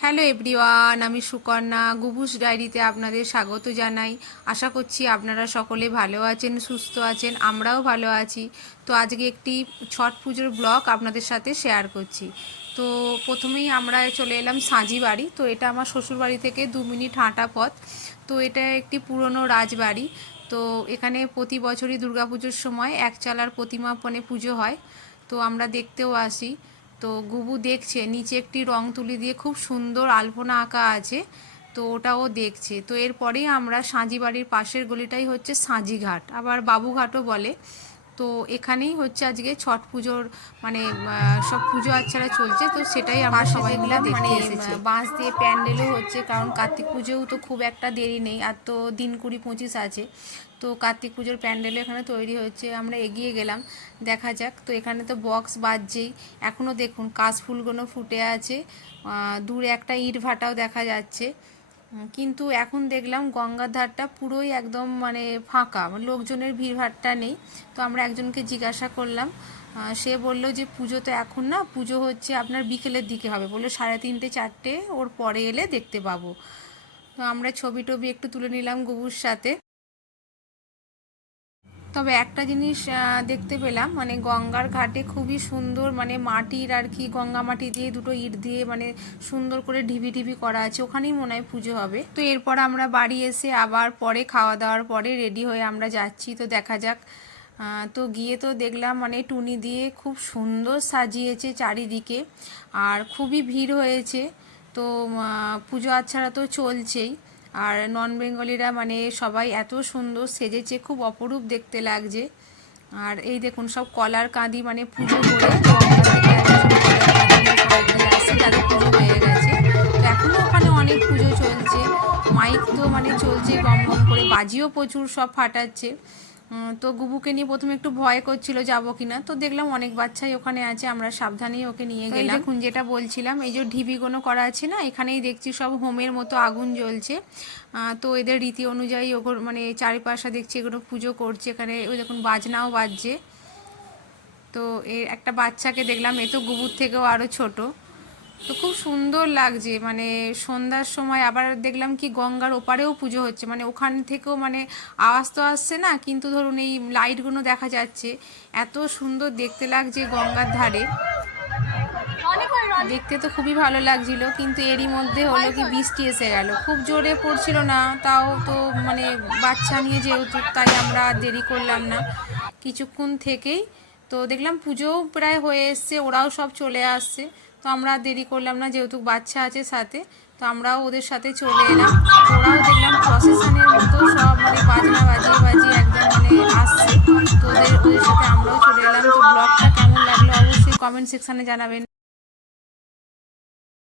Hello everyone, আমি সুকন্যা গুবুস ডায়েরিতে আপনাদের স্বাগত জানাই। আশা করছি আপনারা সকলে ভালো আছেন, সুস্থ আছেন, আমরাও ভালো আছি। তো আজকে একটি ছট পুজোর ব্লগ আপনাদের সাথে শেয়ার করছি। তো প্রথমেই আমরা চলে এলাম সাঁজি বাড়ি। তো এটা আমার শ্বশুর বাড়ি থেকে 2 মিনিট হাঁটা পথ। তো এটা একটি পুরনো রাজবাড়ি। তো এখানে প্রতি বছরই দুর্গাপুজোর সময় একচালার প্রতিমা পুজো হয়। তো আমরা দেখতেও আসি। তো গুবু দেখছে নিচে একটি রং তুলি দিয়ে খুব সুন্দর আলপনা আঁকা আছে, তো ওটাও দেখছে। তো এরপরেই আমরা সাঁজি বাড়ির পাশের গলিটাই হচ্ছে সাঁজি ঘাট, আবার বাবুঘাটও বলে। তো এখানেই হচ্ছে আজকে ছট পুজোর মানে সব পুজো আচ্ছারা চলছে। তো সেটাই আমরা সবাই মিলে দেখতে এসেছি। বাঁশ দিয়ে প্যান্ডেলও হচ্ছে, কারণ কার্তিক পুজোও তো খুব একটা দেরি নেই, আর তো দিন 20-25 আছে। তো কার্তিক পুজোর প্যান্ডেলও এখানে তৈরি হচ্ছে। আমরা এগিয়ে গেলাম, দেখা যাক। তো এখানে তো বক্স বাজছেই, এখনও দেখুন কাশফুলগুলো ফুটে আছে, দূরে একটা ইট ভাটাও দেখা যাচ্ছে। কিন্তু এখন দেখলাম গঙ্গার ধারটা পুরোই একদম মানে ফাঁকা, লোকজনের ভিড়ভাট্টা নেই। তো আমরা একজনকে জিজ্ঞাসা করলাম, সে বলল যে পুজো তো এখন না, পুজো হচ্ছে আপনার বিকেলের দিকে হবে, বললো 3:30-4টে ওর পরে এলে দেখতে পাবো। তো আমরা ছবি টবি একটু তুলে নিলাম গুবুর সাথে। তবে একটা জিনিস দেখতে পেলাম, মানে গঙ্গার ঘাটে খুবই সুন্দর, মানে মাটির আর কি, গঙ্গা মাটি দিয়ে দুটো ইট দিয়ে মানে সুন্দর করে ঢিবি ঢিবি করা আছে, ওখানেই মনে হয় পুজো হবে। তো এরপর আমরা বাড়ি এসে আবার পরে খাওয়া দাওয়ার পরে রেডি হয়ে আমরা যাচ্ছি। তো দেখা যাক। তো গিয়ে তো দেখলাম মানে টুনি দিয়ে খুব সুন্দর সাজিয়েছে চারিদিকে, আর খুবই ভিড় হয়েছে। তো পুজো আচ্ছারা তো চলছেই, আর নন বেঙ্গলিরা মানে সবাই এত সুন্দর সেজেছে, খুব অপরূপ দেখতে লাগছে। আর এই দেখুন সব কলার কাঁদি মানে পুজো করে আসছে, যাদের পুজো হয়ে গেছে। তো এখনও ওখানে অনেক পুজো চলছে, মাইক তো মানে চলছে গম গম করে, বাজিও প্রচুর সব ফাটাচ্ছে। তো গুবুকে নিয়ে প্রথমে একটু ভয় করছিল যাবো কিনা, তো দেখলাম অনেক বাচ্চাই ওখানে আছে, আমরা সাবধানেই ওকে নিয়ে গেলাম। দেখুন যেটা বলছিলাম, এই যে ঢিবিগুলো করা আছে না, এখানেই দেখছি সব হোমের মতো আগুন জ্বলছে। তো এদের রীতি অনুযায়ী ওগুলো মানে চারিপাশে দেখছি এগুলো পুজো করছে। এখানে ওই দেখুন বাজনাও বাজছে। তো এর একটা বাচ্চাকে দেখলাম, এ তো গুবুর থেকেও আরও ছোট। তো খুব সুন্দর লাগছে, মানে সন্ধ্যার সময় আবার দেখলাম কি গঙ্গার ওপারেও পুজো হচ্ছে, মানে ওখান থেকেও মানে আওয়াজ তো আসছে না, কিন্তু ধরুন এই লাইটগুলো দেখা যাচ্ছে, এত সুন্দর দেখতে লাগছে গঙ্গার ধারে। দেখতে তো খুবই ভালো লাগছিল, কিন্তু এরই মধ্যে হলো কি বৃষ্টি এসে গেল, খুব জোরে পড়ছিল না, তাও তো মানে বাচ্চা নিয়ে যেহেতু, তাই আমরা দেরি করলাম না, কিছুক্ষণ থেকেই তো দেখলাম পুজোও প্রায় হয়ে এসছে, ওরাও সব চলে আসছে। তো আমরা দেরি করলাম না, যেহেতু বাচ্চা আছে সাথে, তো আমরাও ওদের সাথে চলে এলাম। ওরাও দেখলাম প্রসেশনের মতো সব মানে বাজনা বাজিয়ে বাজিয়ে একদম মানে আসছে। তো ওদের সাথে আমরাও চলে এলাম। তো ব্লগটা কেমন লাগলো অবশ্যই কমেন্ট সেকশানে জানাবেন।